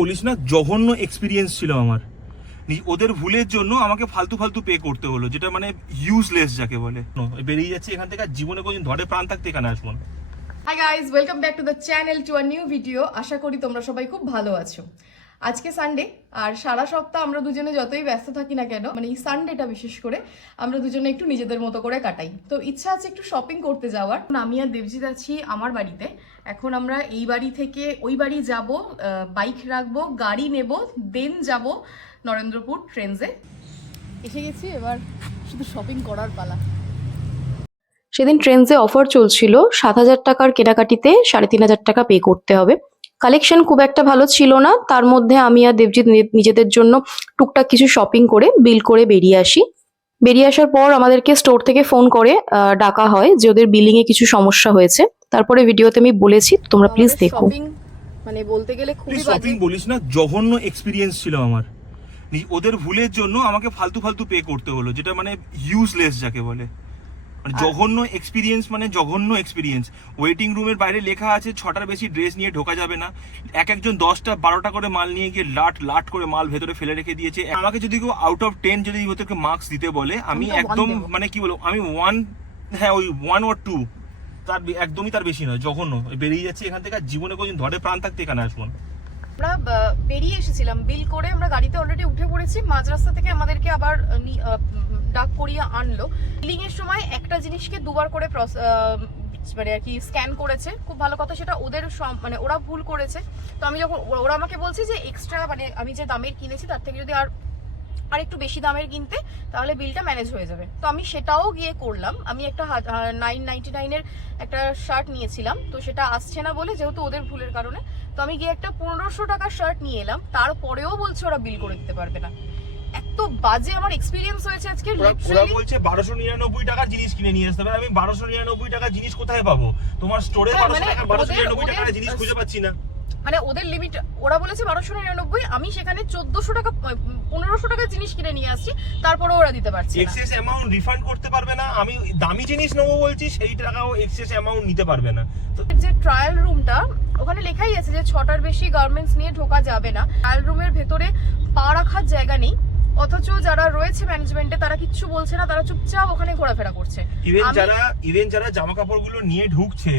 বলিস না, জঘন্য এক্সপিরিয়েন্স ছিল আমার। ওদের ভুলের জন্য আমাকে ফালতু ফালতু পে করতে হলো, যেটা মানে ইউজলেস যাকে বলে। বেরিয়ে যাচ্ছে এখান থেকে, জীবনে কোনদিন ধরে প্রাণ থাকতে এখানে আসবো না। Hi guys, welcome back to the channel, to a new video. আশা করি তোমরা সবাই খুব ভালো আছো। আজকে সানডে, আর সারা সপ্তাহ আমরা দুজনে যতই ব্যস্ত থাকি না কেন, মানে এই সানডেটা বিশেষ করে আমরা দুজনে একটু নিজেদের মতো করে কাটাই। তো ইচ্ছা আছে একটু শপিং করতে যাওয়ার। আমি আর দেবজিৎ আছি আমার বাড়িতে। এখন আমরা এই বাড়ি থেকে ওই বাড়ি যাব, বাইক রাখবো, গাড়ি নেব, দেন যাব নরেন্দ্রপুর ট্রেনসে। এসে গেছি, এবার শুধু শপিং করার পালা। সেদিন ট্রেন্সে অফার চলছিল, 7,000 টাকার কেনাকাটিতে 3,500 টাকা পে করতে হবে। কালেকশন খুব একটা ভালো ছিল না, তার মধ্যে আমি আর দেবজিৎ নিজেদের জন্য টুকটাক কিছু শপিং করে বিল করে বেরিয়ে আসি। বেরিয়ে আসার পর আমাদেরকে স্টোর থেকে ফোন করে ডাকা হয় যে ওদের বিলিং এ কিছু সমস্যা হয়েছে। তারপরে ভিডিওতে আমি বলেছি, তোমরা প্লিজ দেখো। শপিং মানে বলতে গেলে খুবই বাজে। শপিং বলিস না, জঘন্য এক্সপিরিয়েন্স ছিল আমার। ওদের ভুলের জন্য আমাকে ফালতু ফালতু পে করতে হলো, যেটা মানে ইউজলেস যাকে বলে। মানে জঘন্য এক্সপিরিয়েন্স, মানে জঘন্য এক্সপিরিয়েন্স। ওয়েটিং রুমের বাইরে লেখা আছে 6টার বেশি ড্রেস নিয়ে ঢোকা যাবে না। একজন 10টা 12টা করে মাল নিয়ে গিয়ে লাট লাট করে মাল ভেতরে ফেলে রেখে দিয়েছে। আমাকে যদি কেউ আউট অফ 10 যদি ওদেরকে মার্কস দিতে বলে, আমি একদম মানে কি বলবো, আমি 1, হ্যাঁ ওই 1 or 2, তার একদমই তার বেশি নয়। জঘন্য। বেরিয়ে যাচ্ছে এখান থেকে, জীবনে কোনদিন ধরে প্রাণ থাকতে এখানে আসবো না। আমরা বেরিয়ে এসেছিলাম, বিল করে আমরা গাড়িতে অলরেডি উঠে পড়েছি। মাঝ রাস্তা থেকে আমাদেরকে আবার ডাক করিয়ে আনলো। বিলিং এর সময় একটা জিনিসকে দুবার করে মানে আর কি স্ক্যান করেছে। খুব ভালো কথা, সেটা ওদের মানে ওরা ভুল করেছে। তো আমি যখন ওরা আমাকে বলছে যে এক্সট্রা মানে আমি যে দামের কিনেছি তার থেকে যদি আর একটু বেশি দামের কিনতে, তাহলে বিলটা ম্যানেজ হয়ে যাবে। তো আমি সেটাও গিয়ে করলাম। আমি একটা 999 এর একটা শার্ট নিয়েছিলাম, তো সেটা আসছে না বলে, যেহেতু ওদের ভুলের কারণে, তো আমি গিয়ে একটা 1500 টাকার শার্ট নিয়ে এলাম। তারপরেও বলছে ওরা বিল করে দিতে পারবে না। এত বাজে আমার এক্সপিরিয়েন্স হয়েছে আজকে। ওরা বলছে 1299 টাকার জিনিস কিনে নিয়ে আসতে হবে। আমি 1299 টাকার জিনিস কোথায় পাবো? তোমার স্টোরে 1299 টাকার জিনিস খুঁজে পাচ্ছি না। মানে ওদের লিমিট, ওরা বলেছে 1299, আমি সেখানে 1400 টাকা 1500 টাকার জিনিস কিনে নিয়ে আসছি, তারপরেও ওরা দিতে পারছে না। এক্সেস অ্যামাউন্ট রিফান্ড করতে পারবে না। আমি দামি জিনিস নেবো বলছি, সেই টাকাও এক্সেস অ্যামাউন্ট নিতে পারবে না। তো যে ট্রায়াল রুমটা, ওখানে লেখাই আছে যে 6টার বেশি গার্মেন্টস নিয়ে ঢোকা যাবে না। ট্রায়াল রুমের ভেতরে পা রাখার জায়গা নেই, অথচ যারা রয়েছে ম্যানেজমেন্টে তারা কিচ্ছু বলছে না, তারা চুপচাপ ওখানে ঘোরাফেরা করছে। ইভেন যারা জামা কাপড়গুলো নিয়ে ঢুকছে,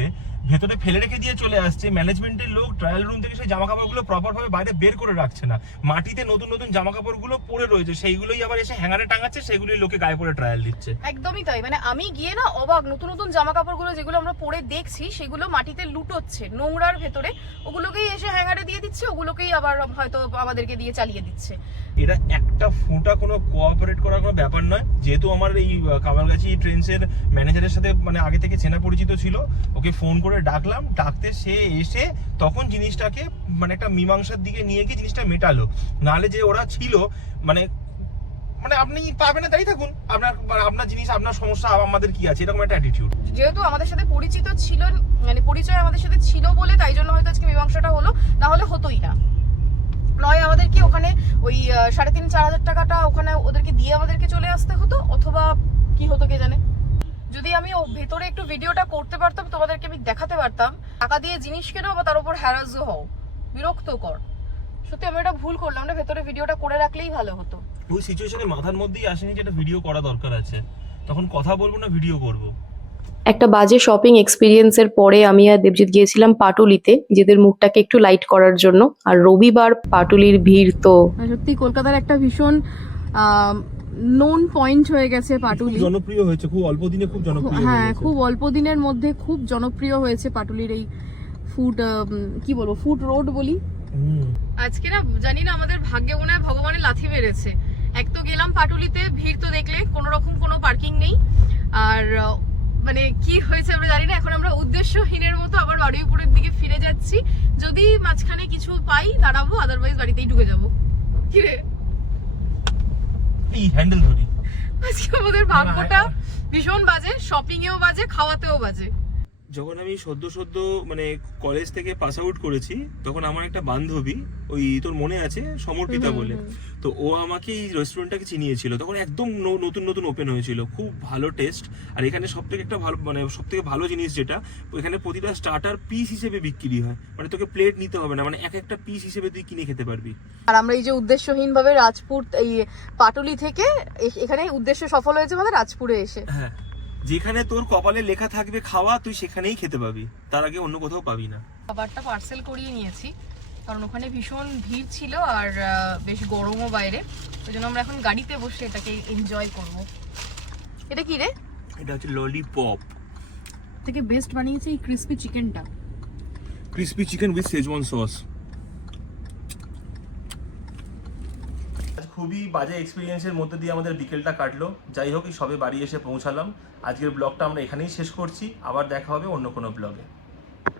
ভেতরে ফেলে রেখে দিয়ে চলে আসছে, ম্যানেজমেন্টের লোক ট্রায়াল রুম থেকে সেই জামা কাপড়গুলো প্রপার ভাবে বাইরে বের করে রাখছে না। মাটিতে নতুন নতুন জামা কাপড়গুলো পড়ে রয়েছে, সেইগুলোই আবার এসে হ্যাঙ্গারে টাঙাচ্ছে, সেইগুলোই লোকে গায়ে পরে ট্রায়াল দিচ্ছে। একদমই তাই। মানে আমি গিয়ে না অবাক, নতুন নতুন জামা কাপড়গুলো যেগুলো আমরা পরে দেখছি সেগুলো মাটিতে লুটোচ্ছে নোংরার ভেতরে, ওগুলোকেই এসে হ্যাঙ্গারে দিয়ে দিচ্ছে, ওগুলোকেই আবার হয়তো আমাদেরকে দিয়ে চালিয়ে দিচ্ছে। এটা একটা ফোঁটা কোনো কোঅপারেট করার কোনো ব্যাপার নয়। যেহেতু আমার এই কামালগাছি ট্রেনসের ম্যানেজারের সাথে মানে আগে থেকে চেনা পরিচিত ছিল, ওকে ফোন করে ডাকলাম, ডাকতে সে এসে তখন জিনিসটাকে মানে একটা মীমাংসার দিকে নিয়ে গিয়ে জিনিসটা মেটালো। নাহলে যে ওরা ছিল মানে মানে আপনি পাবেন না, তাই থাকুন, আপনার জিনিস, আপনার সমস্যা, আমাদের কি আছে, এরকম একটা অ্যাটিটিউড। যেহেতু আমাদের সাথে পরিচিত ছিল, মানে পরিচয় আমাদের সাথে ছিল বলে, তাই জন্য হয়তো আজকে মীমাংসাটা হলো, না হলে হতোই না। নয় আমাদের কি ওখানে ওই 3,500-4,000 টাকাটা ওখানে ওদেরকে দিয়ে আমাদেরকে চলে আসতে হতো, অথবা কি হতো কে জানে। যদি আমি ভেতরে একটু ভিডিওটা করতে পারতাম, তোমাদেরকে আমি দেখাতে পারতাম। টাকা দিয়ে জিনিস কেনো বা তার উপর হ্যারাসও হও, বিরক্তকর। সত্যি আমি এটা ভুল করলাম না, ভেতরে ভিডিওটা করে রাখলেই ভালো হতো। ওই সিচুয়েশনে মাথার মধ্যেই আসেনি যে এটা ভিডিও করা দরকার আছে, তখন কথা বলবো না ভিডিও করব। একটা বাজে শপিং এক্সপিরিয়েন্সের পরে আমি আর দেবজিৎ গিয়েছিলাম পাটুলিতে, নিজেদের মুডটাকে একটু লাইট করার জন্য। আর রবিবার পাটুলির ভিড় তো সত্যি কলকাতার একটা ভীষণ নোন পয়েন্ট হয়ে গেছে পাটুলি। জনপ্রিয় হয়েছে, খুব অল্প দিনে খুব জনপ্রিয় হয়েছে। হ্যাঁ, খুব অল্প দিনের মধ্যে খুব জনপ্রিয় হয়েছে পাটুলির এই ফুড, কি বলবো, ফুড রোড বলি। আজকে না জানি না আমাদের ভাগ্যে মনে হয় ভগবানের লাথি মেরেছে। এক তো গেলাম পাটুলিতে, ভিড় তো দেখলে, কোনো রকম কোনো পার্কিং নেই। আর মানে কি হয়েছে আমরা জানি না। এখন আমরা উদ্দেশ্যহীনের মতো আবার বারুইপুরের দিকে ফিরে যাচ্ছি। যদি মাঝখানে কিছু পাই দাঁড়াবো, আদারওয়াইজ বাড়িতেই ঢুকে যাবো। কি রে, এই হ্যান্ডেল ধরি। আজকে আমাদের ভাগ্যটা ভীষণ বাজে, শপিং এও বাজে, খাওয়াতেও বাজে। যখন আমি সদ্য মানে কলেজ থেকে পাস আউট করেছি, তখন আমার একটা বান্ধবী, ওই তোর মনে আছে সমর্পিতা বলে, তো ও আমাকে এই রেস্টুরেন্টটাকে চিনিয়েছিল। তখন একদম নতুন ওপেন হয়েছিল, খুব ভালো টেস্ট। আর এখানে সবথেকে একটা ভালো মানে সবথেকে ভালো জিনিস যেটা, এখানে প্রতিটা স্টার্টার পিস হিসেবে বিক্রি হয়, মানে তোকে প্লেট নিতে হবে না, মানে এক একটা পিস হিসেবে তুই কিনে খেতে পারবি। আর আমরা এই যে উদ্দেশ্যহীনভাবে রাজপুর এই পাটুলি থেকে এখানে উদ্দেশ্য সফল হয়েছে মানে রাজপুরে এসে। হ্যাঁ, যেখানে তোর কপালে লেখা থাকবে খাওয়া, তুই সেখানেই খেতে পাবি, তার আগে অন্য কোথাও পাবি না। খাবারটা পার্সেল করিয়ে নিয়েছি, কারণ ওখানে ভীষণ ভিড় ছিল আর বেশ গরমও বাইরে, ওই জন্য আমরা এখন গাড়িতে বসে এটাকে এনজয় করব। এটা কি রে? এটা হচ্ছে ললিপপ। থেকে বেস্ট বানিয়েছে এই ক্রিসপি চিকেনটা। Crispy chicken with schezwan sauce. খুবই বাজে এক্সপিরিয়েন্সের মধ্যে দিয়ে আমাদের বিকেলটা কাটলো। যাই হোক, সবে বাড়ি এসে পৌঁছালাম। আজকের ব্লগটা আমরা এখানেই শেষ করছি, আবার দেখা হবে অন্য কোনো ব্লগে।